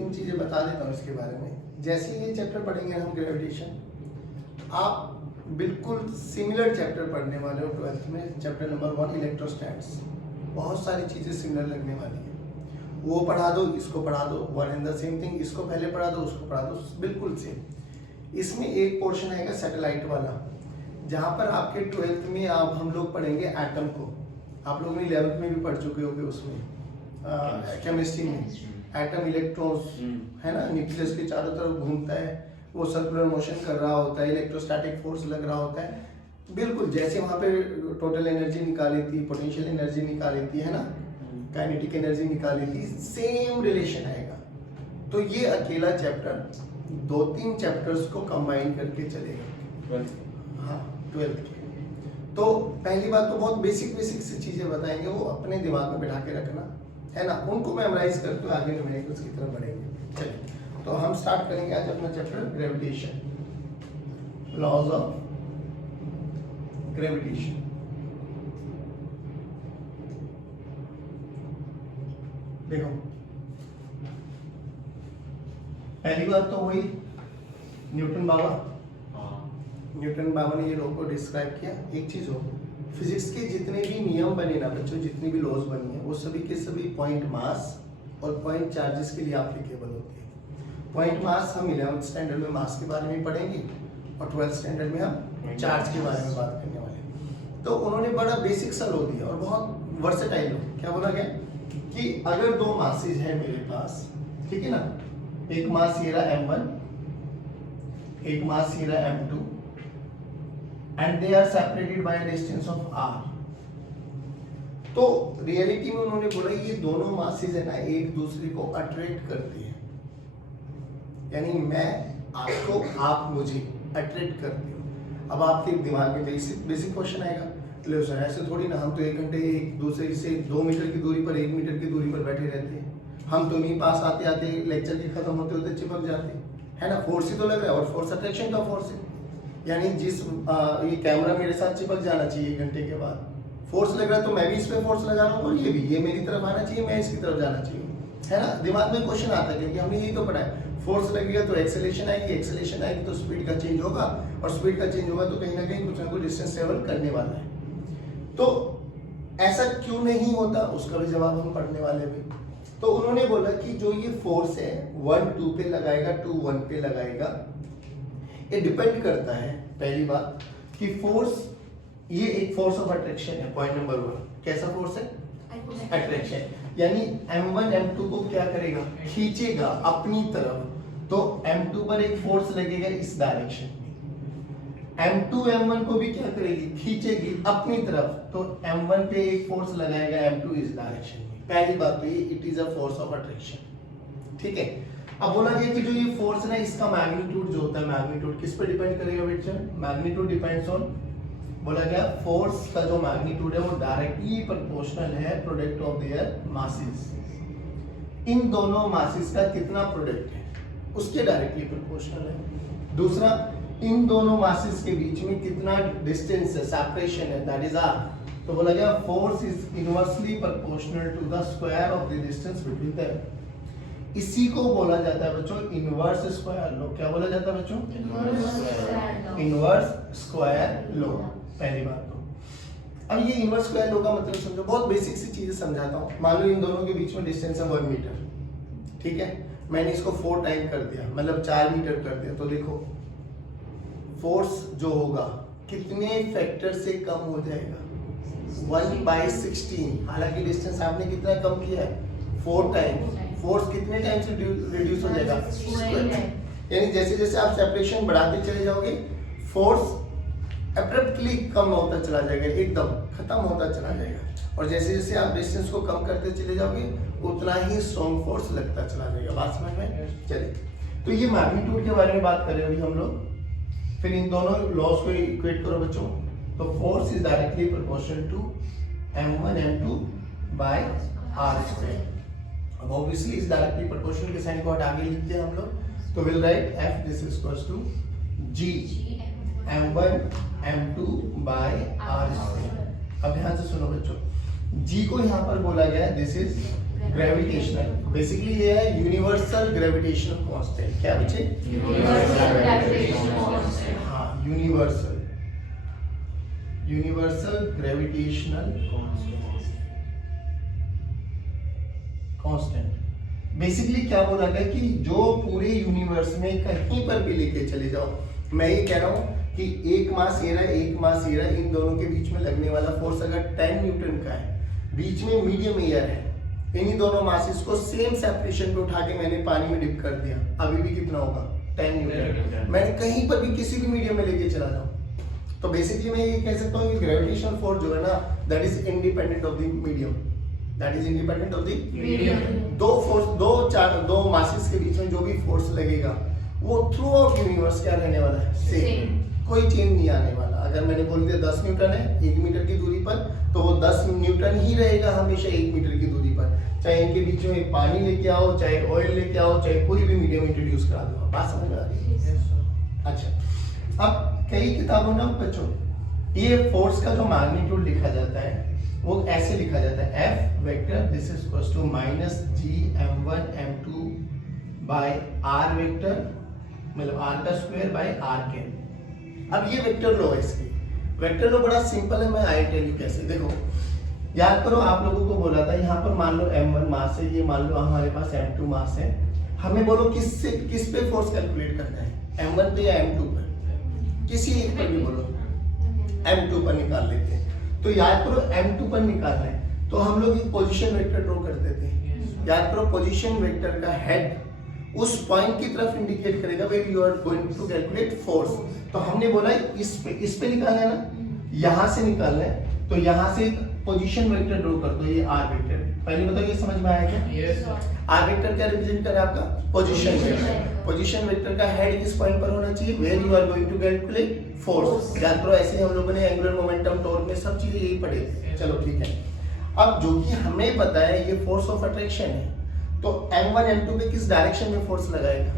तीन चीजें बता देता हूँ इसके बारे में। जैसे ये चैप्टर पढ़ेंगे हम ग्रेविटेशन, आप बिल्कुल सिमिलर चैप्टर पढ़ने वाले हो 12th में, चैप्टर नंबर 1 इलेक्ट्रोस्टैट्स। बहुत सारी चीजें सिमिलर लगने वाली है, वो पढ़ा दो, इसको पढ़ा दो, one and the same thing, इसको पहले पढ़ा दो, उसको पढ़ा दो, बिल्कुल सेम। इसमें एक पोर्शन आएगा सैटेलाइट वाला, जहाँ पर आपके 12th में आप हम लोग पढ़ेंगे एटम को। आप लोगों ने 11th में भी पढ़ चुके होंगे उसमें, केमिस्ट्री में। एटम इलेक्ट्रॉन्स है ना, न्यूक्लियस के चारों तरफ घूमता है, वो सर्कुलर मोशन कर रहा होता है, इलेक्ट्रोस्टैटिक फोर्स लग रहा होता है। बिल्कुल जैसे वहाँ पे टोटल एनर्जी निकाली थी, पोटेंशियल एनर्जी निकाली थी, है ना, काइनेटिक एनर्जी निकाली थी, सेम रिलेशन आएगा। तो ये अकेला चैप्टर 2-3 चैप्टर्स को कंबाइन करके चलेगा। हाँ 12th के। तो पहली बात तो बहुत बेसिक सी चीजें बताएंगे, वो अपने दिमाग में बिठा के रखना है ना, उनको मेमोराइज करते हुए आगे न्यूमेरिकल्स की तरफ बढ़ेंगे। चलिए तो हम स्टार्ट करेंगे आज अपना chapter gravitation, laws of gravitation. देखो पहली बात तो वही न्यूटन बाबा ने ये लॉ को डिस्क्राइब किया। एक चीज हो, फिजिक्स के जितने भी नियम बने ना बच्चों, जितनी भी लॉज बनी है, वो सभी के सभी पॉइंट मास और पॉइंट चार्जेस के लिए एप्लीकेबल होती है। पॉइंट मास हम 11th स्टैंडर्ड में मास के बारे में पढ़ेंगे और 12th स्टैंडर्ड में हम चार्ज के बारे में बात करने वाले हैं। तो उन्होंने बड़ा बेसिक सा लॉ दिया और बहुत वर्सेटाइल लॉ। क्या बोला गया कि अगर दो मासेज है मेरे पास, ठीक है ना, एक मास ये रहा m1, एक मास ये रहा m2, and they are separated by a distance of r। तो रियलिटी में उन्होंने बोला ये दोनों मासेज है ना एक दूसरे को अट्रैक्ट करती है, यानी मैं आपको, आप मुझे अट्रैक्ट करते हो। अब आपके दिमाग में बेसिक क्वेश्चन आएगा, लो सर ऐसे थोड़ी ना, हम तो 1 घंटे एक दूसरे से 2 मीटर की दूरी पर, 1 मीटर की दूरी पर बैठे रहते हैं, हम तो नहीं पास आते आते लेक्चर के खत्म होते होते चिपक जाते है ना। फोर्स ही तो लग रहा है, और फोर्स अट्रैक्शन का फोर्स है, यानी जिस ये कैमरा मेरे साथ चिपक जाना चाहिए 1 घंटे के बाद, फोर्स लग रहा है तो मैं भी इस पे फोर्स लगा रहा हूँ, और ये मेरी तरफ आना चाहिए, मैं इसकी तरफ जाना चाहिए, है ना। दिमाग में क्वेश्चन आता है क्योंकि हमने यही तो पढ़ा है, फोर्स लगेगा तो एक्सेलेरेशन आएगी, एक्सेलेरेशन आएगी तो स्पीड का चेंज होगा, और स्पीड का चेंज होगा तो कहीं ना कहीं कुछ ना कुछ डिस्टेंस ट्रेवल करने वाला है। तो ऐसा क्यों नहीं होता, उसका भी जवाब हम पढ़ने वाले भी। तो उन्होंने बोला कि जो ये फोर्स है 1 2 पे लगाएगा, 2 1 पे लगाएगा, ये डिपेंड करता है पहली बात कि फोर्स, ये एक फोर्स ऑफ अट्रैक्शन है, पॉइंट नंबर 1। कैसा फोर्स है? अट्रैक्शन, यानी m1 m2 को क्या करेगा, खींचेगा अपनी तरफ। तो m2 पर एक फोर्स लगेगा इस डायरेक्शन में, m2 m1 को भी क्या करेगी, खींचेगी अपनी तरफ। तो m1 पे एक फोर्स लगाएगा m2 इस डायरेक्शन में। पहली बात तो ये it is a force of attraction, ठीक है। अब बोला गया कि जो ये फोर्स है ना, इसका मैग्नीट्यूड जो होता है, मैग्नीट्यूड किस पे डिपेंड करेगा बेटा, मैग्नीट्यूड डिपेंड्स ऑन, बोला गया फोर्स का जो मैग्नीट्यूड है वो डायरेक्टली प्रोपोर्शनल है प्रोडक्ट ऑफ देयर मासेस। इन दोनों मासेस का कितना प्रोडक्ट है उसके डायरेक्टली प्रोपोर्शनल है। दूसरा, इन दोनों मासेस के बीच में कितना डिस्टेंस है, सेपरेशन है, दैट इज आर। तो बोला गया force is inversely proportional to the square of the distance between them. इसी को बोला जाता है बच्चों इनवर्स स्क्वायर लॉ। क्या बोला जाता है बच्चों? Inverse square law. पहली बात तो अब ये इनवर्स स्क्वायर लॉ का मतलब समझो, बहुत बेसिक सी चीजें समझाता हूँ। मान लो इन दोनों के बीच में डिस्टेंस है 1 मीटर, ठीक है, मैंने इसको 4 टाइम कर दिया, मतलब 4 मीटर कर दिया। तो देखो फोर्स जो होगा कितने फैक्टर से कम हो जाएगा, 1/16। हालांकि डिस्टेंस आपने कितना कम किया है, 4 टाइम। फोर्स कितने टाइम से रिड्यूस हो जाएगा, यानी जैसे जैसे आप सेपरेशन बढ़ाते चले जाओगे फोर्स एब्रप्टली कम होता चला जाएगा, एकदम खत्म होता चला जाएगा। और जैसे जैसे आप डिस्टेंस को कम करते चले जाओगे उतना ही स्ट्रॉन्ग फोर्स लगता चला जाएगा। बात समझ में? चलिए, तो ये मैग्नीट्यूड के बारे में बात कर रहे हैं अभी हम लोग। फिर इन दोनों लॉस को इक्वेट करो बच्चों। तो force is directly proportional to m1 m2 by r²। अब ऑब्वियसली इस डायरेक्टली प्रोपोर्शनल के साइन को हटा के लिखते हैं हम लोग। तो will write f this is equals to g m1 m2 by r²। अब ध्यान से सुनो बच्चों, g को यहाँ पर बोला गया है दिस इज ग्रेविटेशनल, बेसिकली ये है यूनिवर्सल ग्रेविटेशनल कांस्टेंट। क्या बच्चे? हाँ, यूनिवर्सल ग्रेविटेशनल कांस्टेंट। बेसिकली क्या बोला गया कि जो पूरे यूनिवर्स में कहीं पर भी लेके चले जाओ, मैं ये कह रहा हूँ कि एक मास ये रहा, एक मास ये रहा, इन दोनों के बीच में लगने वाला फोर्स अगर 10 न्यूटन का है, बीच में मीडियम एयर है, इन्हीं दोनों मासेस को सेम सेपरेशन पे उठा के मैंने पानी में डिप कर दिया, अभी भी कितना होगा? 10 न्यूटन। मैंने कहीं पर भी किसी भी मीडियम में लेके चला जाऊं, तो बेसिकली मैं ये कह सकता हूँ कि ग्रेविटेशनल फोर्स जो है ना, that is independent of the medium, that is independent of the medium. दो मासेस के बीच में जो भी फोर्स लगेगा वो थ्रू आउट यूनिवर्स क्या रहने वाला है? सेम, कोई चेंज नहीं आने वाला। अगर मैंने बोल दिया 10 न्यूटन है 1 मीटर की दूरी पर, तो वो 10 न्यूटन ही रहेगा हमेशा 1 मीटर की दूरी पर, चाहे इनके बीच में पानी लेके आओ, चाहे ऑयल लेके आओ, चाहे कोई भी मीडियम इंट्रोड्यूस करा दो। बात समझ में आ रही है? अच्छा, अब कई किताबों में बच्चों ये फोर्स का जो मैग्नीट्यूड लिखा जाता है वो ऐसे लिखा जाता है, F vector this is equals to -G m1 m2 by r vector, मतलब r का स्क्वायर बाय r के। अब ये वेक्टर लो है, इसकी वेक्टर लो बड़ा सिंपल है, मैं आई टेल यू कैसे। देखो याद करो, आप लोगों को बोला था यहाँ पर मान लो m1 मास है, ये मान लो हमारे पास m2 मास है, हमें बोलो किस पे फोर्स कैलकुलेट करना है, m1 पे या m2 पर? किसी एक पर भी बोलो, m2 पर निकाल लेते हैं। तो याद करो m2 पर निकालना है तो हम लोग एक पोजीशन वेक्टर ड्रॉ करते थे। याद करो पोजीशन वेक्टर का हेड उस पॉइंट की तरफ इंडिकेट करेगा where you are going to calculate force. तो हमने बोला इस पे निकालना है ना, यहां से निकालना है, तो यहां से पोजीशन वेक्टर ड्रॉ कर दो, ये r वेक्टर। पहले बताओ ये समझ में आया क्या? Yes sir. r वेक्टर क्या रिप्रेजेंट कर रहा है आपका? Position vector. पोजीशन वेक्टर का हेड किस पॉइंट पर होना चाहिए? Where you are going to calculate force. याद करो ऐसे हम लोगों ने एंगुलर मोमेंटम, टॉर्क में सब चीजें यही पढ़े थे। चलो ठीक है, अब जो कि हमें पता है ये फोर्स ऑफ अट्रैक्शन है, तो m1 m2 पे किस डायरेक्शन में फोर्स लगाएगा?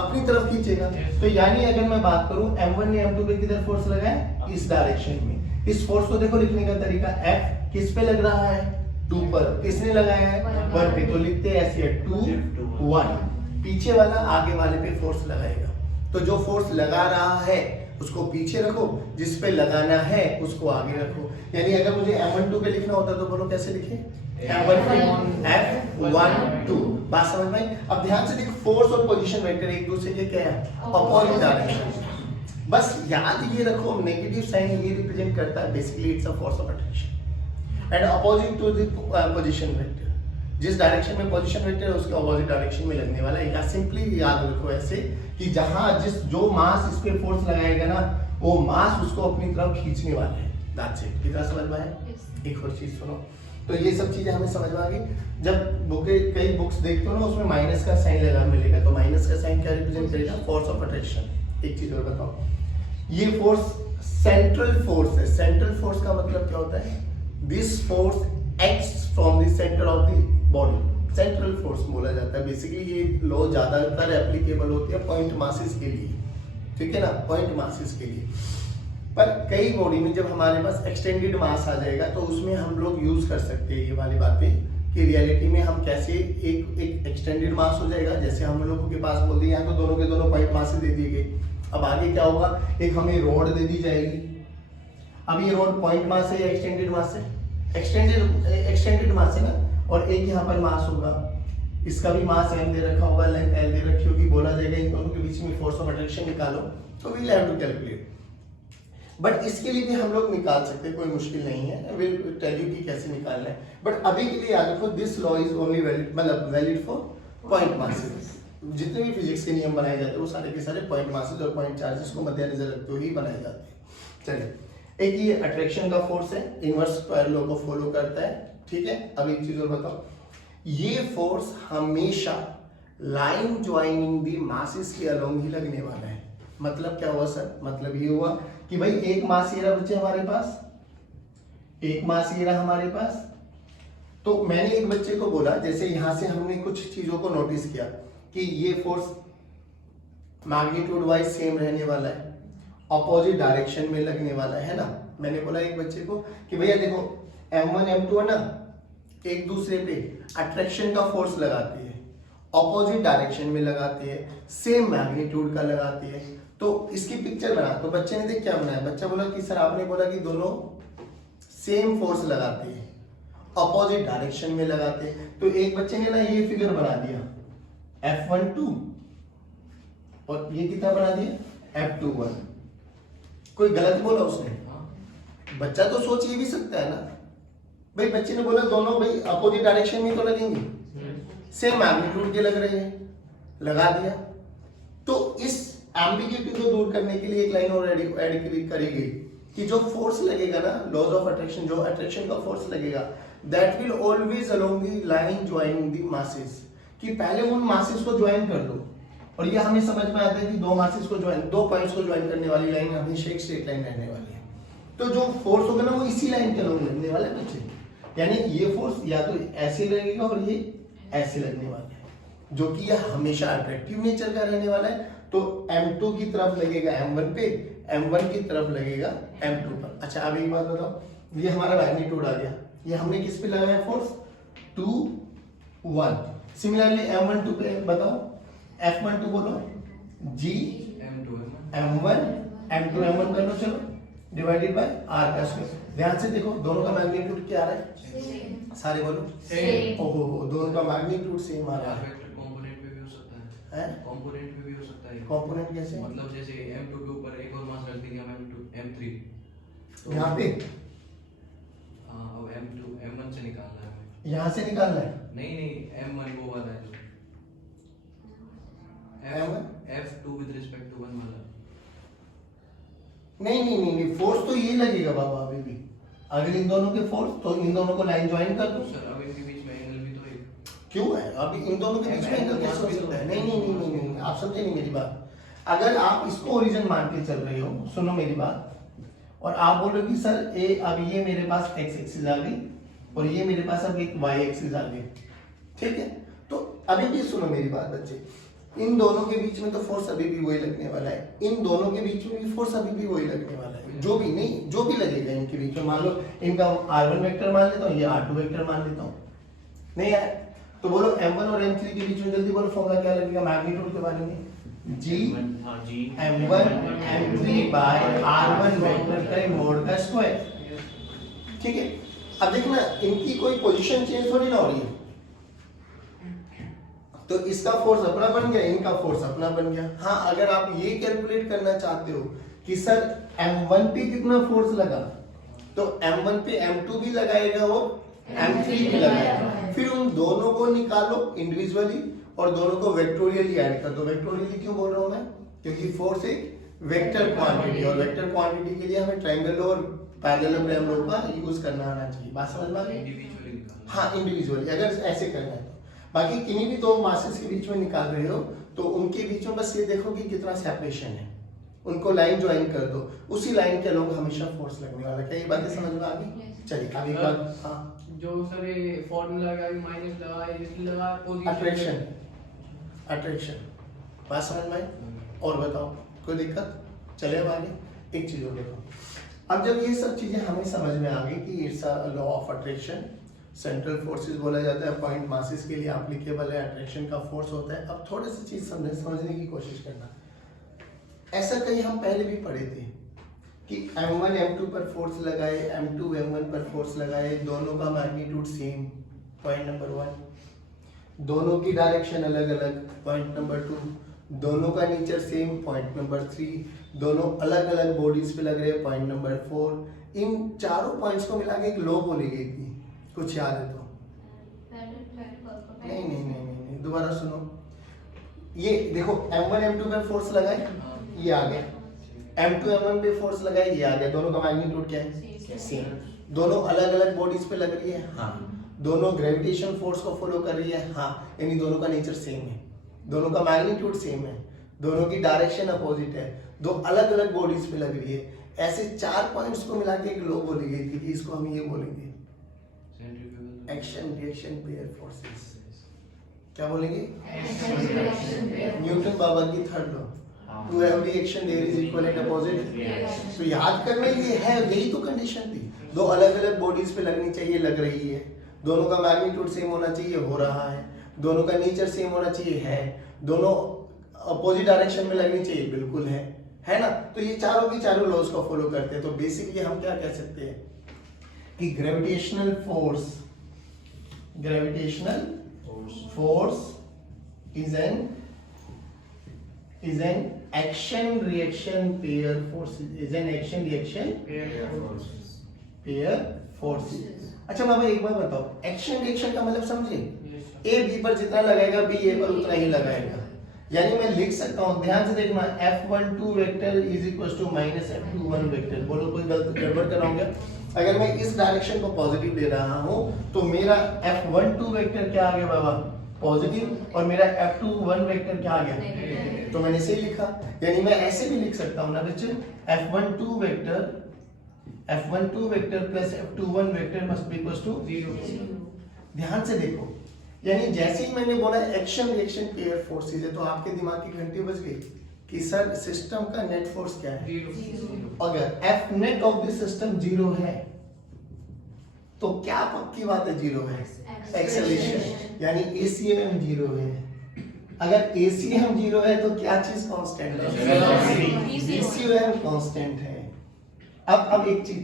अपनी तरफ खींचेगा। तो यानी अगर मैं बात करूं m1 ने m2 पे किधर फोर्स लगाया? इस डायरेक्शन में। इस फोर्स को देखो लिखने का तरीका, F किस पे लग रहा है? 2 पर। किसने लगाया है? 1 पे। तो लिखते हैं ऐसे 2 1, पीछे वाला आगे वाले पे फोर्स लगाएगा। तो जो फोर्स लगा रहा है उसको पीछे रखो, जिस पे लगाना है उसको आगे रखो। यानी अगर मुझे m12 पे लिखना होता तो बोलो कैसे लिखे? F12। बात समझ में आई? अब ध्यान से देखो, फोर्स और पोजीशन वेक्टर एक दूसरे के क्या है? Opposite direction. बस याद ये रखो, नेगेटिव साइन ये रिप्रेजेंट करता है basically it's a force of attraction and opposite to the position vector. जिस डायरेक्शन में पोजीशन वेक्टर है उसके अपोजिट डायरेक्शन में लगने वाला है। या सिंपली याद रखो ऐसे कि जहां जो मास इस पे फोर्स लगाएगा ना, वो मास उसको अपनी तरफ खींचने वाला है। That's it. कितना समझ में आया? एक और चीज सुनो, तो ये सब चीजें हमें समझ में आ गई। जब कई बुक्स देखते हो ना उसमें माइनस का साइन लगा मिलेगा, तो माइनस का साइन क्या रिप्रेजेंट करेगा? Force of attraction. एक चीज और बताओ, ये फोर्स सेंट्रल फोर्स है। सेंट्रल फोर्स का मतलब क्या होता है? This force acts from the centre of the body. Central force बोला जाता है। बेसिकली ये लॉ ज्यादातर एप्लीकेबल होती है पॉइंट मासेस के लिए, ठीक है ना, पॉइंट मासेस के लिए। पर कई बॉडी में जब हमारे पास एक्सटेंडेड मास आ जाएगा तो उसमें हम लोग यूज कर सकते हैं ये वाली बातें कि रियलिटी में हम कैसे एक एक्सटेंडेड मास हो जाएगा। जैसे हम लोगों के पास बोल दिए यहाँ तो दोनों के दोनों पॉइंट मासेस दे दिए गए। अब आगे क्या होगा? एक हमें रॉड दे दी जाएगी। अब ये रॉड पॉइंट मास है या एक्सटेंडेड मास है? एक्सटेंडेड मास है ना। और एक यहाँ पर मास होगा, इसका भी मास m दे रखा होगा, लेंथ l दे रखी होगी। बोला जाएगा इन दोनों के बीच में फोर्स ऑफ अट्रैक्शन निकालो, तो we will have to calculate. But इसके लिए भी हम लोग निकाल सकते हैं, कोई मुश्किल नहीं है। विल टेल यू कि कैसे निकालना है। बट अभी के लिए याद रखो, this law is only valid, मतलब वैलिड फॉर पॉइंट मासेस। जितने भी फिजिक्स के नियम बनाए जाते हैं वो सारे के सारे पॉइंट मासेस और पॉइंट चार्जेस को मद्देनजर रखते हुए ही बनाए जाते हैं। चलिए, एक ये अट्रैक्शन का फोर्स है, इनवर्स स्क्वायर लॉ को फॉलो करता है, ठीक है। अब एक चीज और बताओ, ये फोर्स हमेशा लाइन ज्वाइनिंग दी मासेस के अलोंग ही लगने वाला है। मतलब क्या हुआ सर? मतलब ये हुआ कि भाई एक मास ये रहा बच्चे हमारे पास, एक मास ये रहा हमारे पास। तो मैंने एक बच्चे को बोला, जैसे यहां से हमने कुछ चीजों को नोटिस किया कि ये फोर्स मैग्नीट्यूड वाइज सेम रहने वाला है, अपोजिट डायरेक्शन में लगने वाला है ना। मैंने बोला एक बच्चे को कि भैया देखो m1 m2 है ना, एक दूसरे पे अट्रैक्शन का फोर्स लगाती है, ऑपोजिट डायरेक्शन में लगाती है, सेम मैग्नीट्यूड का लगाती है। तो इसकी पिक्चर बना, तो बच्चे ने देख क्या बनाया, बच्चा बोला कि सर आपने बोला कि दोनों सेम फोर्स लगाते हैं, ऑपोजिट डायरेक्शन में लगाते हैं। तो एक बच्चे ने ना ये फिगर बना दिया F12 और ये कितना बना दिया F21। कोई गलत बोला उसने? बच्चा तो सोच ये भी सकता है ना भाई, बच्चे ने बोला दोनों भाई अपोजिट डायरेक्शन में तो लगेंगे, सेम मैग्नीट्यूड के लग रहे हैं, लगा दिया। तो इस एम्बिग्यूटी को दूर करने के लिए एक लाइन और ऐड करी गई कि जो फोर्स लगेगा ना, लॉज ऑफ अट्रैक्शन, जो अट्रैक्शन का फोर्स लगेगा, that will always along the line joining the masses, कि पहले उन मासेस को ज्वाइन कर दो। और ये हमें समझ में आता है कि दो मासेस को ज्वाइन, दो पॉइंट्स को ज्वाइन करने वाली लाइन हमेशा एक स्ट्रेट लाइन रहने वाली है। तो जो फोर्स होगा ना वो इसी लाइन के अलोंग लगने वाला है बच्चे, यानी ये फोर्स या तो ऐसे लगेगा और ये ऐसे लगने वाला है, जो कि यह हमेशा अट्रैक्टिव नेचर का रहने वाला है। तो M2 की तरफ लगेगा M1 पे, M1 की तरफ लगेगा M2 पर। अच्छा अब एक बात बताओ, ये हमारा मैग्नीट्यूड आ गया, ये हमने किस पे लगाया फोर्स 2 1। सिमिलरली M12 पे बताओ, F12 बोलो G M1 M2 M1 कर लो, चलो डिवाइडेड बाय R का स्क्वायर। ध्यान से देखो दोनों का मैग्नीट्यूड क्या आ रहा है, सारे बोलो सेम। ओहो दोनों का मैग्नीट्यूड सेम आ रहा है। कंपोनेंट में भी हो सकता है, कंपोनेंट में भी हो सकता है। कंपोनेंट कैसे? मतलब जैसे M2 के ऊपर एक और मास रख देंगे M2 M3, तो यहाँ पे हाँ अब M2 M1 से निकालना है, यहाँ से निकालना है। नहीं M1 वो वाला है F2 विद रिस्पेक्ट टू 1 वाला। नहीं फोर्स तो ये लगेगा बाबा अभी भी, अगर इन दोनों के फोर्स, तो इन दोनों को लाइन ज्वाइन कर दो। सर अब इनके बीच में एंगल भी तो एक क्यों है? अभी इन दोनों के बीच में एंगल कैसे हो सकता है? नहीं, आप समझे नहीं मेरी बात। अगर आप इसको ओरिजिन मान के चल रहे हो, सुनो मेरी बात, और आप बोलो कि सर ए अब ये मेरे पास x एक्सिस आ गई और ये मेरे पास अब एक y एक्सिस आ गई, ठीक है? तो अभी भी सुनो मेरी बात बच्चे, इन दोनों के बीच में तो फोर्स अभी भी वही लगने वाला है, इन दोनों के बीच में भी फोर्स अभी भी वही लगने वाला है, जो भी लगेगा इनके बीच में। मान लो इनका R1 वेक्टर मान लेता हूँ, ये R2 वेक्टर मान लेता हूँ, नहीं है तो बोलो M1 और M3 के बीच में जल्दी बोलो फॉर्मूला क्या लगेगा मैग्नीट्यूड के बारे में, G M1 M3 by R1 vector का मोड का स्क्वायर, ठीक है? अब देखना इनकी कोई पोजीशन चेंज थोड़ी ना हो रही है, तो इसका फोर्स अपना बन गया, इनका फोर्स अपना बन गया। हाँ अगर आप ये कैलकुलेट करना चाहते हो कि सर M1 पे कितना फोर्स लगा, तो M1 पे M2 भी लगाएगा और M3 भी लगाएगा, फिर उन दोनों को निकालो इंडिविजुअली और दोनों को वेक्टोरियली ऐड कर दो। वेक्टोरियली क्यों बोल रहा हूं मैं? क्योंकि फोर्स एक वेक्टर क्वांटिटी, और वेक्टर क्वांटिटी के लिए हमें ट्रायंगल और पैरेललोग्राम लॉ का यूज करना आना चाहिए। बात समझ में आ गई? इंडिविजुअली। हाँ इंडिविजुअली अगर ऐसे करना है तो। बाकी किन्हीं भी दो मासेस के बीच में निकाल रहे हो तो उनके बीच में बस ये देखो कि कितना सेपरेशन है, उनको लाइन ज्वाइन कर दो, उसी लाइन के लोग हमेशा फोर्स लगने वाला। क्या ये बातें समझ में आ गई? चलिए आगे बात। हाँ जो सर ये फॉर्मूला लगा माइनस लगा इसलिए लगा अट्रैक्शन बात समझ में आई? और बताओ कोई दिक्कत? चले अब आगे। एक चीज और बताओ, अब जब ये सब चीजें हमें समझ में आ गई कि it's a law of attraction, central forces बोला जाता है, पॉइंट मासेस के लिए एप्लीकेबल है, अट्रैक्शन का फोर्स होता है। अब थोड़ी सी चीज समझने की कोशिश करना। ऐसा कहीं हम पहले भी पढ़े थे कि M1 M2 पर फोर्स लगाए, M2 M1 पर फोर्स लगाए, दोनों का मैग्नीट्यूड सेम, पॉइंट नंबर 1। दोनों की डायरेक्शन अलग अलग, पॉइंट नंबर 2। दोनों का नेचर सेम, पॉइंट नंबर 3। दोनों अलग अलग बॉडीज पे लग रहे हैं, पॉइंट नंबर 4। इन चारों पॉइंट्स को मिला के एक लॉ बोली गई थी, कुछ याद है तो? नहीं, दोबारा सुनो। ये देखो M1 M2 पे फोर्स लगाए, ये आ गया। M2 M1 पे फोर्स लगाए, ये आ गया। दोनों का मैग्नीट्यूड क्या है? सेम। दोनों अलग अलग बॉडीज पे लग रही है, हाँ। दोनों ग्रेविटेशन फोर्स को फॉलो कर रही है, हाँ। यानी दोनों का नेचर सेम है, दोनों का मैग्नीट्यूड सेम है, दोनों की डायरेक्शन अपोजिट है, दो अलग अलग बॉडीज पे लग रही है। ऐसे चार पॉइंट्स को मिला के एक लॉ बोली गई थी कि इसको हम ये बोलेंगे एक्शन रिएक्शन पेयर फोर्सेस। क्या बोलेंगे? न्यूटन बाबा की third law, to every action there is equal and opposite. तो याद करने ये है, यही तो कंडीशन थी। दो अलग अलग बॉडीज पे लगनी चाहिए, लग रही है, दोनों का मैग्नीट्यूड सेम होना चाहिए, हो रहा है। दोनों का नेचर सेम होना चाहिए, है। दोनों अपोजिट डायरेक्शन में लगनी चाहिए, बिल्कुल है ना। तो ये चारों की चारों लॉज को फॉलो करते हैं। तो बेसिकली हम क्या कह सकते हैं कि gravitational force is an action reaction pair force, pair forces. अच्छा बाबा एक बात बताओ, एक्शन रिएक्शन का मतलब समझे? ए बी पर जितना लगाएगा बी ए पर उतना ही लगाएगा। यानी मैं लिख सकता हूं, ध्यान से देखना, F12 vector is equal to minus F21 vector. बोलो कोई गलत गड़बड़ कराऊंगा? अगर मैं इस डायरेक्शन को पॉजिटिव ले रहा हूं तो मेरा F12 वेक्टर क्या आ गया बाबा? पॉजिटिव, और मेरा F21 वेक्टर क्या आ गया? तो मैंने इसे लिखा। यानी मैं ऐसे भी लिख सकता हूं ना बच्चे, F12 vector plus F21 vector must be equal to 0। ध्यान से देखो, यानी जैसे ही मैंने बोला एक्शन रिएक्शन पेयर फोर्सेस है, तो आपके दिमाग की घंटी बज गई कि सर सिस्टम का नेट फोर्स क्या है? 0। अगर F net of the system 0 है तो क्या पक्की बात है 0 है? एक्सेलरेशन, यानी ACM 0 है। अगर ACM 0 है तो क्या चीज कांस्टेंट है? VCM कांस्टेंट है। अब एक चीज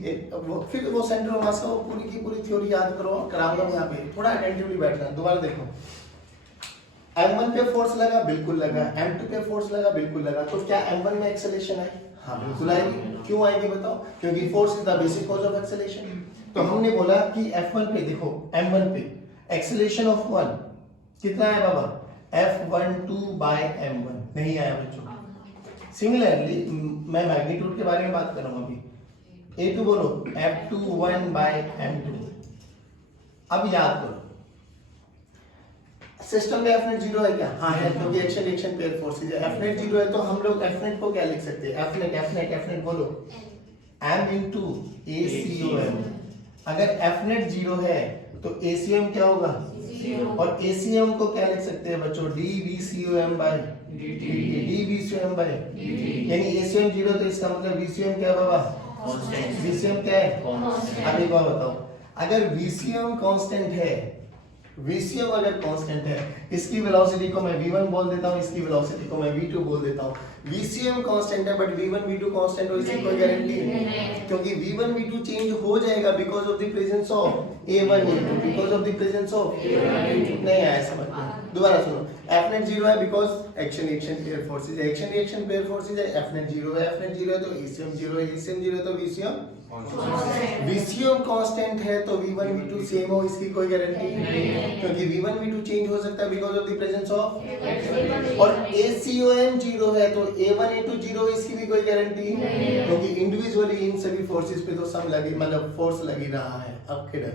फिर वो सेंटर ऑफ मास का पूरी की पूरी थ्योरी याद करो, कराऊंगा यहाँ पे, थोड़ा अटेंटिवली बैठना। दोबारा देखो, M1 पे फोर्स लगा, बिल्कुल लगा। M2 पे फोर्स लगा, बिल्कुल लगा। तो क्या M1 में एक्सेलरेशन है? हाँ बिल्कुल आएगी। क्यों आएगी बताओ? क्योंकि force is the basic cause of acceleration. तो हमने बोला कि F1 पे देखो, M1 पे एक्सेलरेशन ऑफ 1 कितना है बाबा? F12 बाय M1 नहीं आया बच्चों। सिमिलरली मैं मैग्नीट्यूड के बारे में बात कर रहा हूं अभी। A2 बोलो, F21 बाय M2। अब याद करो, सिस्टम में Fnet 0 है क्या? हाँ है, क्योंकि एक्शन रिएक्शन पेयर फोर्सेस है। Fnet 0 है तो हम लोग Fnet को क्या लिख सकते हैं? Fnet बोलो, M into ACOM। अगर Fnet 0 है तो ACM क्या होगा? 0। और ACM को क्या लिख सकते हैं बच्चों? DVCOM बाय DVCOM बाय, यानी ACM 0 तो इसका मतलब VCM क्या है बाबा? VCM क्या है? अब एक बात बताओ, अगर VCM कांस्टेंट है, VCM अगर कांस्टेंट है, इसकी वेलोसिटी को मैं V1 बोल देता हूं, इसकी वेलोसिटी को मैं V2 बोल देता हूं। VCM कांस्टेंट है बट V1 V2 कांस्टेंट हो, इसकी कोई गारंटी नहीं, क्योंकि V1 V2 चेंज हो जाएगा because of the presence of A1 A2, because of the presence of नहीं आया समझ में। दोबारा सुनो, Fnet 0 है because action reaction pair forces है, एक्शन रिएक्शन पेयर फोर्सेस है। Fnet 0 है, Fnet 0 है तो ACM 0 है, ACM 0 है तो VCM कांस्टेंट है तो V1 V2 सेम हो, इसकी कोई गारंटी नहीं, क्योंकि V1 V2 चेंज हो सकता है because of the presence of, और ACOM 0 है तो A1 A2 0, इसकी भी कोई गारंटी नहीं, क्योंकि इंडिविजुअली इन सभी फोर्सेस पे तो सम लगी, मतलब फोर्स लगी रहा है। अब किधर,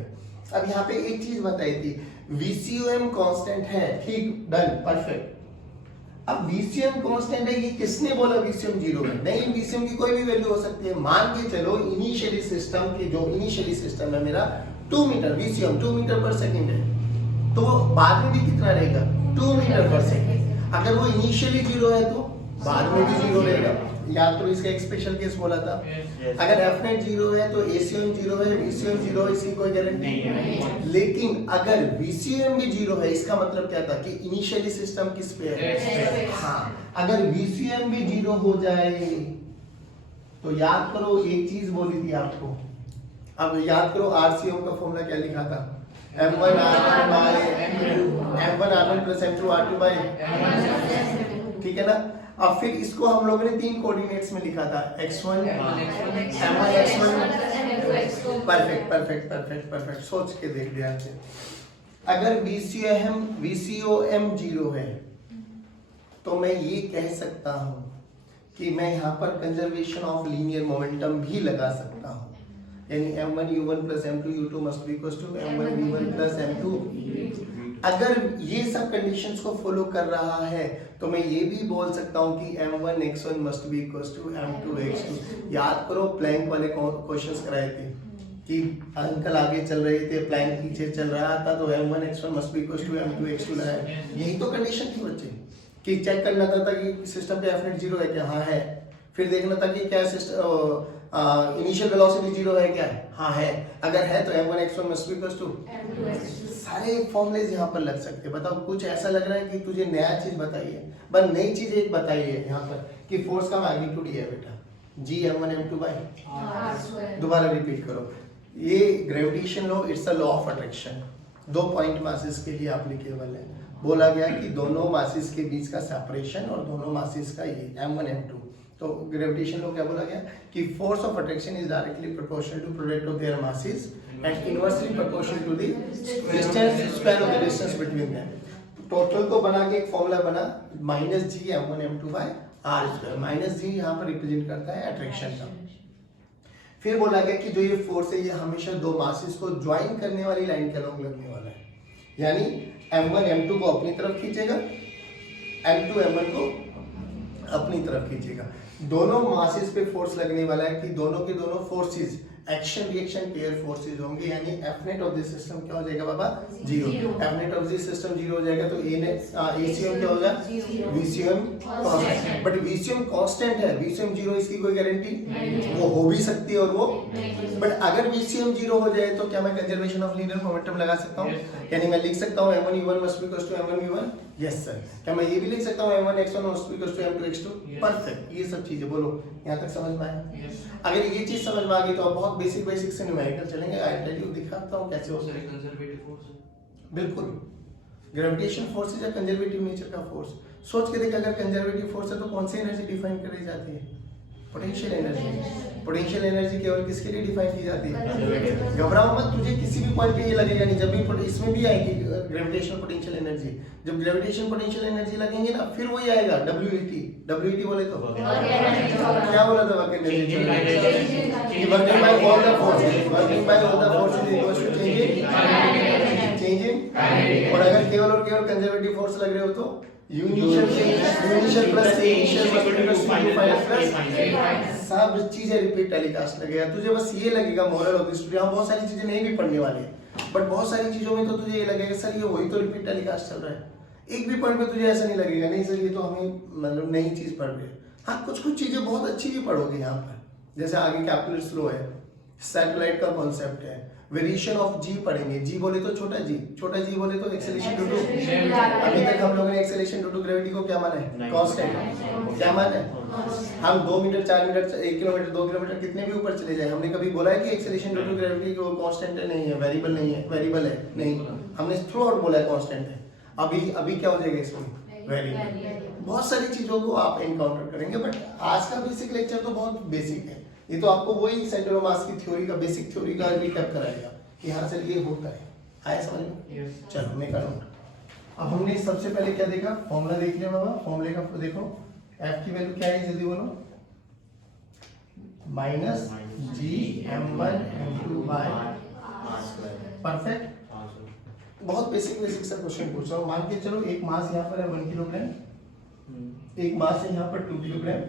अब यहाँ पे एक चीज बताई थी, VCOM कांस्टेंट है, ठीक, डन, परफेक्ट। अब VCM कांस्टेंट है, ये किसने बोला VCM 0 है? नहीं, VCM की कोई भी वैल्यू हो सकती है। मान के चलो इनिशियली सिस्टम की, जो इनिशियली सिस्टम है मेरा 2 मीटर, VCM 2 मीटर पर सेकंड है, तो बाद में भी कितना रहेगा? 2 मीटर पर सेकंड। अगर वो इनिशियली 0 है तो बाद में भी 0 रहेगा। याद करो, इसका एक स्पेशल केस बोला था। अगर Fnet 0 है तो ACM 0 है, VCM 0 है, इसकी कोई गारंटी नहीं। लेकिन अगर VCM भी 0 है, इसका मतलब क्या था कि इनिशियली सिस्टम किस पे है? हाँ, अगर VCM भी 0 हो जाए तो याद करो, एक चीज बोली थी आपको। अब याद करो, RCM का फॉर्मूला क्या लिखा था? M1 R1 bye M1 R1 plus M2 R2 bye, ठीक है ना। अब फिर इसको हम लोगों ने 3 कोऑर्डिनेट्स में लिखा था, x1 M1 x1, परफेक्ट। सोच के देख लिया आपने। अगर VCOM 0 है तो मैं ये कह सकता हूं कि मैं यहाँ पर कंजर्वेशन ऑफ लीनियर मोमेंटम भी लगा सकता हूँ, यानी M1 U1 plus M2 U2 must be equal to M1 V1 plus M2। अगर ये सब कंडीशंस को फॉलो कर रहा है तो मैं ये भी बोल सकता हूँ कि M1 x1 must be equal to M2 x2। याद करो, प्लैंक वाले क्वेश्चंस कराए थे कि अंकल आगे चल रहे थे, प्लैंक पीछे चल रहा था, तो M1 x1 must be equal to M2 x2 लगाया। यही तो कंडीशन थी बच्चे, कि चेक करना था कि सिस्टम पे Fnet 0 है क्या? हाँ है। फिर देखना था कि क्या इनिशियल वेलोसिटी जीरो है क्या है? हाँ है। अगर है तो m1x1 must be equals to सारे फॉर्मूलेज यहाँ पर लग सकते हैं। बताओ कुछ ऐसा लग रहा है कि तुझे नया चीज बताई है? बस नई चीज एक बताई है यहाँ पर कि फोर्स का मैग्नीट्यूड ये है बेटा, g m1 m2 by r²। दोबारा रिपीट करो, ये gravitation law, it's a law of attraction. दो पॉइंट मासेस के लिए एप्लीकेबल है। बोला गया कि दोनों मासेस के बीच का सेपरेशन और दोनों मासेस का ये m1 m2। तो ग्रेविटेशन लॉ क्या बोला गया कि force of attraction is directly proportional to product of their masses and inversely proportional to the distance square of the distance between them. Total को बना के एक फॉर्मूला बना -g m1 m2 by r²। -g यहाँ पर represent करता है attraction का। फिर बोला गया कि जो ये फोर्स है ये हमेशा दो मासेस को ज्वाइन करने वाली लाइन के अलॉन्ग लगने वाला है, यानी m1 m2 को अपनी तरफ खींचेगा, m2 m1 को अपनी तरफ खींचेगा। दोनों मासेस पे फोर्स लगने वाला है कि दोनों के दोनों forces action reaction pair forces होंगे, यानी F net of this system क्या हो जाएगा बाबा? Zero. F net of this system zero हो जाएगा तो ए नेट एसीएम क्या होगा? VCM constant. But VCM constant है, वीसीएम जीरो इसकी कोई गारंटी वो हो भी सकती है और वो, बट अगर वीसीएम जीरो हो जाए तो क्या मैं कंजर्वेशन ऑफ लीनियर मोमेंटम लगा सकता हूँ? यानी मैं लिख सकता हूँ m1 u1 must be equal to m1 v1। Yes sir. क्या मैं ये भी लिख सकता हूँ m1 x1 must be equal to m2 x2? Perfect. ये सब चीजें बोलो यहाँ तक समझ में आया? अगर ये चीज समझ में आ गई तो आप बहुत बेसिक से न्यूमेरिकल चलेंगे। आई टेल यू, दिखाता हूँ कैसे होता है। कंजर्वेटिव फोर्स बिल्कुल, gravitation force is a conservative nature का फोर्स। सोच के देख, अगर कंजर्वेटिव फोर्स है तो कौन सी एनर्जी डिफाइन करी जाती है? Potential energy. पोटेंशियल एनर्जी केवल किसके लिए डिफाइन की जाती है? घबराओ मत, तुझे किसी भी पॉइंट पे ये लगेगा नहीं। जब भी इसमें भी आएगी ग्रेविटेशनल पोटेंशियल एनर्जी, जब ग्रेविटेशन पोटेंशियल एनर्जी लगेंगे ना फिर वही आएगा WET। WET बोले तो क्या बोला था? Work energy, working by all the force, working by all the force is equal to changing. और अगर केवल और केवल कंजर्वेटिव फोर्स लग रहे हो तो इनिशियल प्लस इनिशियल प्लस सब चीजें रिपीट टेलीकास्ट लगेगा। तुझे बस ये लगेगा मोरल ऑफ द स्टोरी, यहाँ बहुत सारी चीजें नहीं भी पढ़ने वाले हैं, बट बहुत सारी चीजों में तो तुझे ये लगेगा सर ये वही तो रिपीट टेलीकास्ट चल रहा है। एक भी पॉइंट पे तुझे ऐसा नहीं लगेगा नहीं सर ये तो हमें मतलब नई चीज पढ़ रहे हैं। हाँ, कुछ चीजें बहुत अच्छी भी पढ़ोगे यहाँ पर, जैसे आगे कैपिटल स्लो है, सैटेलाइट का कॉन्सेप्ट है, वेरिएशन ऑफ जी पढ़ेंगे। जी बोले तो छोटा जी बोले तो एक्सेलरेशन ड्यू टू, अभी तक हम लोगों ने एक्सेलरेशन ड्यू टू ग्रेविटी को क्या माना है? कांस्टेंट। क्या माना है? हम 2 मीटर 4 मीटर 1 किलोमीटर 2 किलोमीटर कितने भी ऊपर चले जाए, हमने कभी बोला है कि एक्सेलरेशन ड्यू टू ग्रेविटी को कांस्टेंट नहीं है, वेरिएबल नहीं है? वेरिएबल है नहीं, हमने थ्रू आउट बोला है कांस्टेंट है। अभी क्या हो जाएगा इसमें? वेरिएबल। बहुत सारी चीजों को आप एनकाउंटर करेंगे, बट आज का बेसिक लेक्चर तो बहुत बेसिक है। ये तो आपको वही सेंटर ऑफ मास की थ्योरी का बेसिक थ्योरी का रिकैप कराएगा कि हाँ सर ये होता है। आया समझ में? चलो मेक अ नोट। अब हमने सबसे पहले क्या देखा? फॉर्मूला देख लिया बाबा। फॉर्मूले का देखो, f की वैल्यू क्या है जल्दी बोलो? -g m1 m2 by r²। Perfect. बहुत बेसिक सा क्वेश्चन पूछ रहा हूँ। मान के चलो एक मास यहाँ पर है 1 किलोग्राम, एक मास है यहाँ पर 2 किलोग्राम,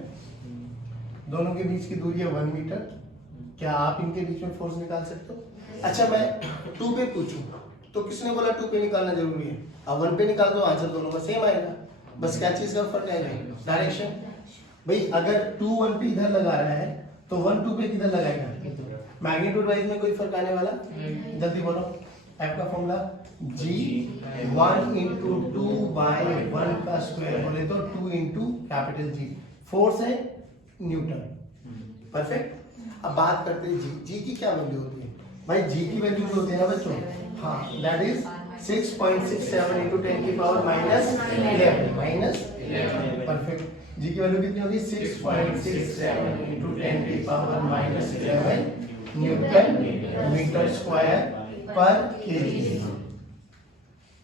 दोनों के बीच की दूरी है 1 मीटर। क्या आप इनके बीच में फोर्स निकाल सकते हो? अच्छा मैं 2 पे पूछूं तो किसने बोला 2 पे निकालना जरूरी है? आप 1 पे निकाल दो, आंसर दोनों का सेम आएगा, बस क्या चीज का फर्क आएगा? डायरेक्शन। भाई अगर 2 1 पे इधर लगा रहा है तो 1 2 पे किधर लगाएगा? मैग्नीट्यूड वाइज में कोई फर्क आने वाला? जल्दी बोलो। f का फॉर्मूला g 1 into 2 by 1 का स्क्वायर बोले तो 2 into कैपिटल G। फोर्स है न्यूटन। परफेक्ट। अब बात करते हैं जी की क्या वैल्यू होती है? भाई जी की वैल्यू जो होती है ना बच्चों, हाँ दैट इज 6.67 into 10 की पावर -11। परफेक्ट। जी की वैल्यू कितनी होगी? 6.67 into 10 की पावर -11 न्यूटन मीटर स्क्वायर पर केजी।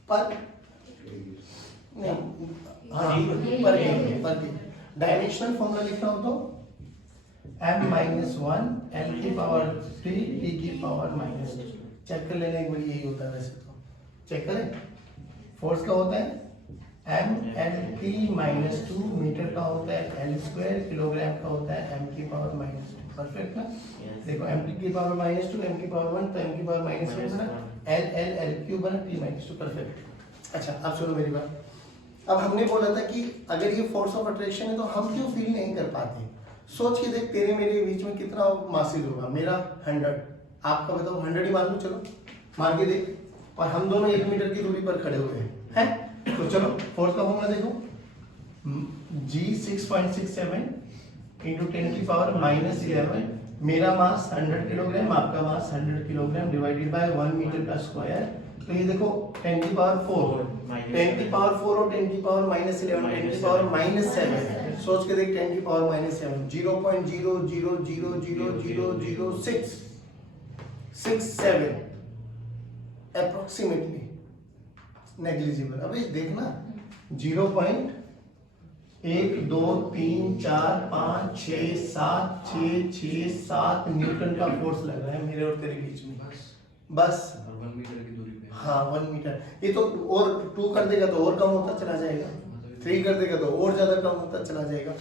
पर डायमेंशनल फॉर्मूला लिखना हो तो m-1 l की पावर 3 t की पावर -2। चेक कर लेना एक बार, यही होता है वैसे तो। चेक करें, फोर्स का होता है m(l)t-2, मीटर का होता है l², किलोग्राम का होता है m की पावर -2। परफेक्ट ना? देखो m की पावर -2, m की पावर 1 तो m की पावर -1 बना, l बना t-2। परफेक्ट। अच्छा अब सुनो मेरी बात। अब हमने बोला था कि अगर ये फोर्स ऑफ अट्रैक्शन है तो हम क्यों फील नहीं कर पाते? सोच के देख, तेरे मेरे बीच में कितना मासेज होगा? मेरा 100, आपका बताओ 100 ही मान लो, चलो मान के देख। और हम दोनों 1 मीटर की दूरी पर खड़े हुए हैं। तो चलो फोर्स का फॉर्मूला देखो, G 6.67 इंटू 10 की पावर -11। मेरा मास 100 किलोग्राम, आपका मास 100 किलोग्राम डिवाइडेड बाय 1 मीटर का स्क्वायर। तो ये देखो 10 की पावर 4, 10 की पावर 4 और 10 की पावर -11, 10 की पावर -7। सोच के देख, 10 की पावर -7 0.000000667 अप्रोक्सीमेटली नेग्लिजिबल। अभी देखना 0.1 2 3 4 5 6 7 6 न्यूटन का फोर्स लग रहा है मेरे और तेरे बीच में, बस 1 मीटर की दूरी पे। हाँ 1 मीटर। ये तो और 2 कर देगा तो और कम होता चला जाएगा, 3 कर देगा तो और ज्यादा कम होता चला जाएगा।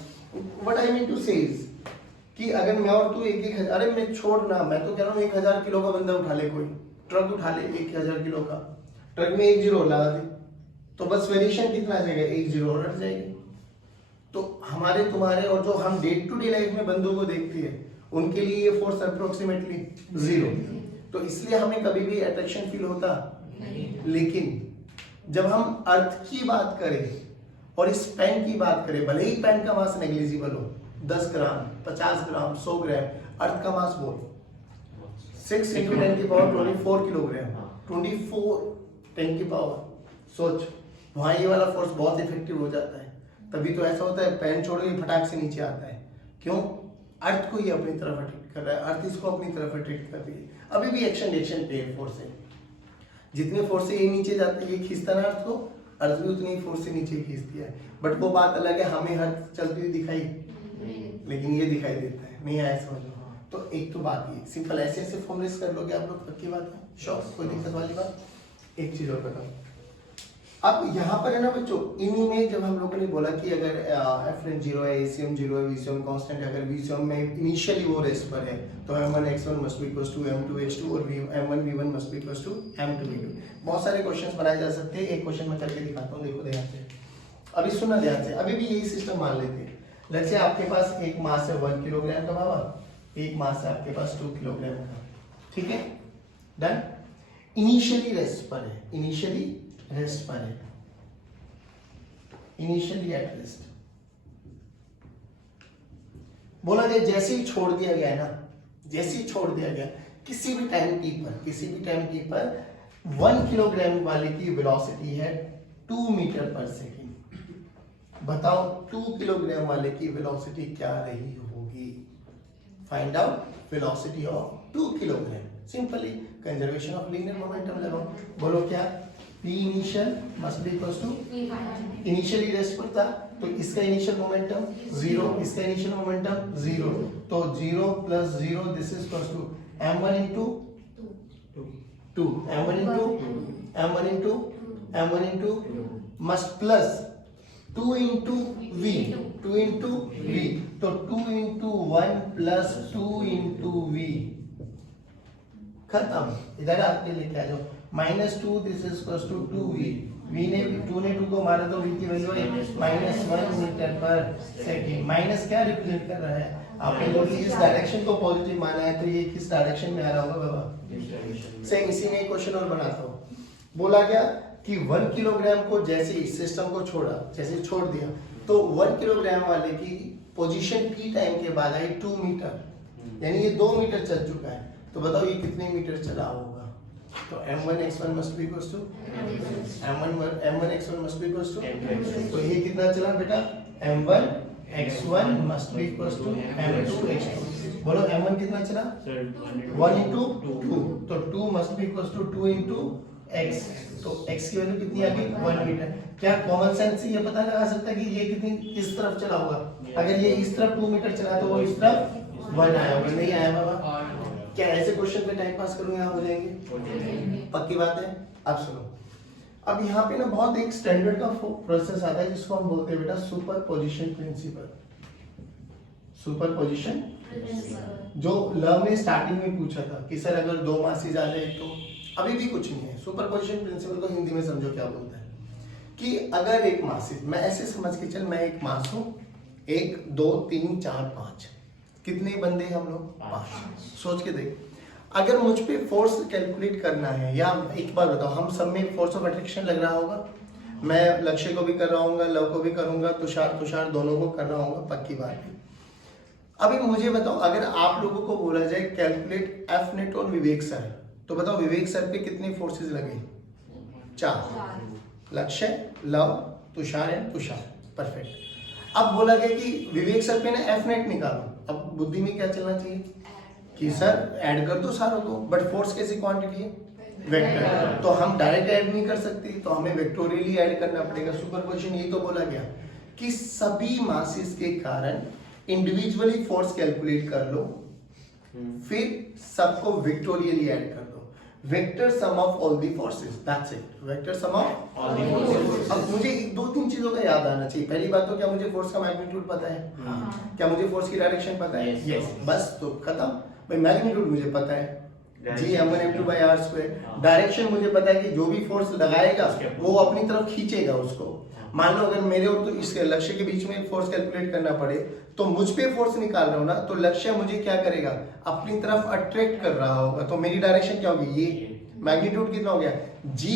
व्हाट आई मीन टू से इज कि अगर मैं और तू एक हजार, अरे मैं छोड़ ना, मैं तो कह रहा हूँ 1000 किलो का बंदा उठा ले, कोई ट्रक उठा ले 1000 किलो का, ट्रक में 1 जीरो लगा दे तो बस वेरिएशन कितना आ जाएगा, 1 जीरो और हट जाएगी। तो हमारे तुम्हारे और जो हम डे टू डे लाइफ में बंदों को देखते हैं उनके लिए ये फोर्स अप्रोक्सीमेटली 0। तो इसलिए हमें कभी भी अट्रैक्शन फील होता नहीं। लेकिन जब हम अर्थ की बात करें और इस पेन की बात करें, भले ही पेन का मास नेग्लिजिबल हो, 10 ग्राम 50 ग्राम 100 ग्राम, अर्थ का मास बोल 6 इंटू 10 की पावर 24 किलोग्राम, 24 10 की पावर। सोच वहां ये वाला फोर्स बहुत इफेक्टिव हो जाता है। तभी तो ऐसा होता है पेन छोड़ के फटाक से नीचे आता है। क्यों? अर्थ को ये अपनी तरफ अट्रैक्ट कर रहा है, अर्थ इसको अपनी तरफ अट्रैक्ट कर रही है। अभी भी एक्शन रिएक्शन पे फोर्स है, जितने फोर्स से ये नीचे जाते हैं, ये खींचता ना अर्थ को, अर्थ भी उतनी ही फोर्स से नीचे खींचती है। बट वो बात अलग है, हमें अर्थ चलती हुई दिखाई, लेकिन ये दिखाई देता है, नहीं आया समझ लो। तो एक तो बात ये सिंपल ऐसे ऐसे फॉर्मुलेट कर लोगे आप लोग, पक्की बात है, श्योर, कोई दिक्कत वाली बात। एक चीज और बताओ, अब यहाँ पर है ना बच्चों, इन्हीं में जब हम लोगों ने बोला कि अगर एफरेंट 0 है, एसीएम 0 है, वीसीएम कांस्टेंट है, अगर वीसीएम में इनिशियली वो रेस्ट पर है तो m1 x1 must be equals to m2 h2 और m1 v1 must be equals to m2 v2। बहुत सारे क्वेश्चंस बनाए जा सकते हैं, एक क्वेश्चन मैं करके दिखाता हूँ, देखो ध्यान से। अभी सुनना ध्यान से, अभी भी यही सिस्टम मान लेते हैं। लेट्स से आपके पास एक मास है 1 किलोग्राम का बाबा, एक मास है आपके पास 2 किलोग्राम का, ठीक है, डन। इनिशियली रेस्ट पर है, इनिशियली रेस्ट पर है, इनिशियली एट रेस्ट। बोला गया जैसे ही छोड़ दिया गया है ना, जैसे ही छोड़ दिया गया किसी भी टाइम टी पर, किसी भी टाइम टी पर 1 किलोग्राम वाले की वेलोसिटी है 2 मीटर पर सेकेंड। बताओ 2 किलोग्राम वाले की वेलोसिटी क्या रही होगी? Find out velocity of 2 kilogram. Simply conservation of linear momentum लगाओ। बोलो क्या? P initial must be equals to, initially rest पर था तो इसका इनिशियल मोमेंटम 0, इसका इनिशियल मोमेंटम 0, तो 0 plus 0 this is equals to m1 into 2, m1 into m1 into m1 into must plus 2 into v, 2 into v, तो 2 into 1 plus 2 into v, खत्म। इधर आपके लेके आ जाओ, -2 this is equals to 2v, v ने 2 ने 2 को मारा तो v की वैल्यू है -1 मीटर पर सेकंड। माइनस क्या रिप्रेजेंट कर रहा है? आपने बोली इस डायरेक्शन को पॉजिटिव माना है तो ये किस डायरेक्शन में आ रहा होगा बाबा? सेम इसी में एक क्वेश्चन और बनाता हूँ। बोला गया कि 1 किलोग्राम को जैसे इस सिस्टम को छोड़ा, जैसे छोड़ दिया तो 1 किलोग्राम वाले की पोजीशन t टाइम के बाद आई 2 मीटर, यानी ये 2 मीटर चल चुका है। तो बताओ ये कितने मीटर चला होगा? तो m1 x1 must be equals to m1 x1 must be equals to, तो ये कितना चला बेटा? m1 x1 must be equals to m2 x2। बोलो m1 कितना चला? 1 into 2, तो 2 must be equals to 2 into x, तो x की वैल्यू कितनी आ गई? 1 मीटर। क्या कॉमन सेंस से ये पता लगा सकता है कि ये कितनी किस तरफ चला होगा? अगर ये इस तरफ 2 मीटर चला तो वो इस तरफ 1 आया होगा, नहीं आया बाबा? क्या ऐसे क्वेश्चन पे टाइम पास करूं यहाँ हो जाएंगे? पक्की बात है। अब सुनो, अब यहाँ पे ना बहुत एक स्टैंडर्ड का प्रोसेस आता है जिसको हम बोलते हैं बेटा सुपरपोजिशन प्रिंसिपल। सुपरपोजिशन जो लव ने स्टार्टिंग में पूछा था कि सर अगर 2 मासेज आ जाए तो, अभी भी कुछ नहीं है। सुपरपोजिशन प्रिंसिपल को हिंदी में समझो क्या बोलता है कि अगर एक मासेज, मैं ऐसे समझ के चल, मैं एक मास हूँ, 1 2 3 4 5 कितने बंदे हैं हम लोग? 5। सोच के देख, अगर मुझ पे फोर्स कैलकुलेट करना है, या एक बार बताओ, हम सब में फोर्स ऑफ अट्रैक्शन लग रहा होगा। मैं लक्ष्य को भी कर रहा हूँ, लव को भी करूंगा, तुषार दोनों को कर रहा हूँ, पक्की बात है। अभी मुझे बताओ, अगर आप लोगों को बोला जाए कैलकुलेट एफ नेट और विवेक सर, तो बताओ विवेक सर पे कितनी फोर्सेस लगे? 4। लक्ष्य, love, Tushar and Tushar, perfect. अब बोला गया कि विवेक सर पे ना एफ नेट निकालो। अब बुद्धि में क्या चलना चाहिए कि सर ऐड कर दो सारों को, बट फोर्स कैसी क्वांटिटी है? वेक्टर। तो हम डायरेक्ट ऐड नहीं कर सकते, तो हमें वेक्टोरियली ऐड करना पड़ेगा। सुपरपोजिशन यही तो बोला गया कि सभी मासेस के कारण इंडिविजुअली फोर्स कैलकुलेट कर लो, फिर सबको वेक्टोरियली ऐड कर दो। Vector sum of all the forces, that's it. Vector sum of all the forces. अब मुझे 2-3 चीजों का याद आना चाहिए। पहली बात तो क्या मुझे फोर्स का मैग्नीट्यूड पता है? क्या मुझे फोर्स की डायरेक्शन पता है? यस। बस तो खत्म भाई। मैग्नीट्यूड मुझे पता है, जी m1 m2 by r²। Direction मुझे पता है कि जो भी फोर्स लगाएगा वो अपनी तरफ खींचेगा उसको। मान लो अगर मेरे और तो इसके लक्ष्य के बीच में फोर्स कैलकुलेट करना पड़े, तो मुझ पे फोर्स निकाल रहा हूं ना, तो लक्ष्य मुझे क्या करेगा? अपनी तरफ अट्रैक्ट कर रहा होगा। तो मेरी डायरेक्शन क्या होगी? ये मैग्नीट्यूड कितना हो गया? जी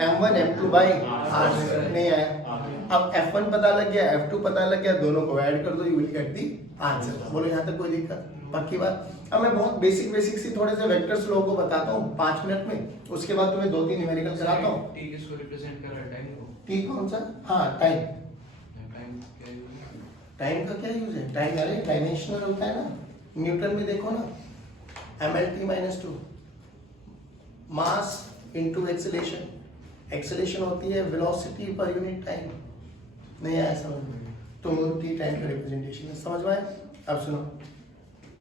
m1 m2 by r² नहीं आया। अब f1 पता लग गया, f2 पता लग गया, दोनों को ऐड कर दो, you will get the answer. बोलो यहाँ तक कोई दिक्कत? पक्की बात। अब मैं बहुत बेसिक सी थोड़े से वेक्टर्स लोगों को बताता हूँ 5 मिनट में, उसके बाद तुम्हें 2-3 न्यूमेरिकल कराता हूँ। टी किसको रिप्रेजेंट कर रहा है? टाइम को? टी कौन सा? हाँ, टाइम। टाइम क्या यूज है? टाइम का क्या यूज है? टाइम अरे डायमेंशनल होता है ना। न्यूटन में देखो ना, mlt-2 mass into acceleration. Acceleration होती है वेलोसिटी पर यूनिट टाइम। नहीं आया समझ में? तो टी टाइम का रिप्रेजेंटेशन है। समझ में आया? अब सुनो,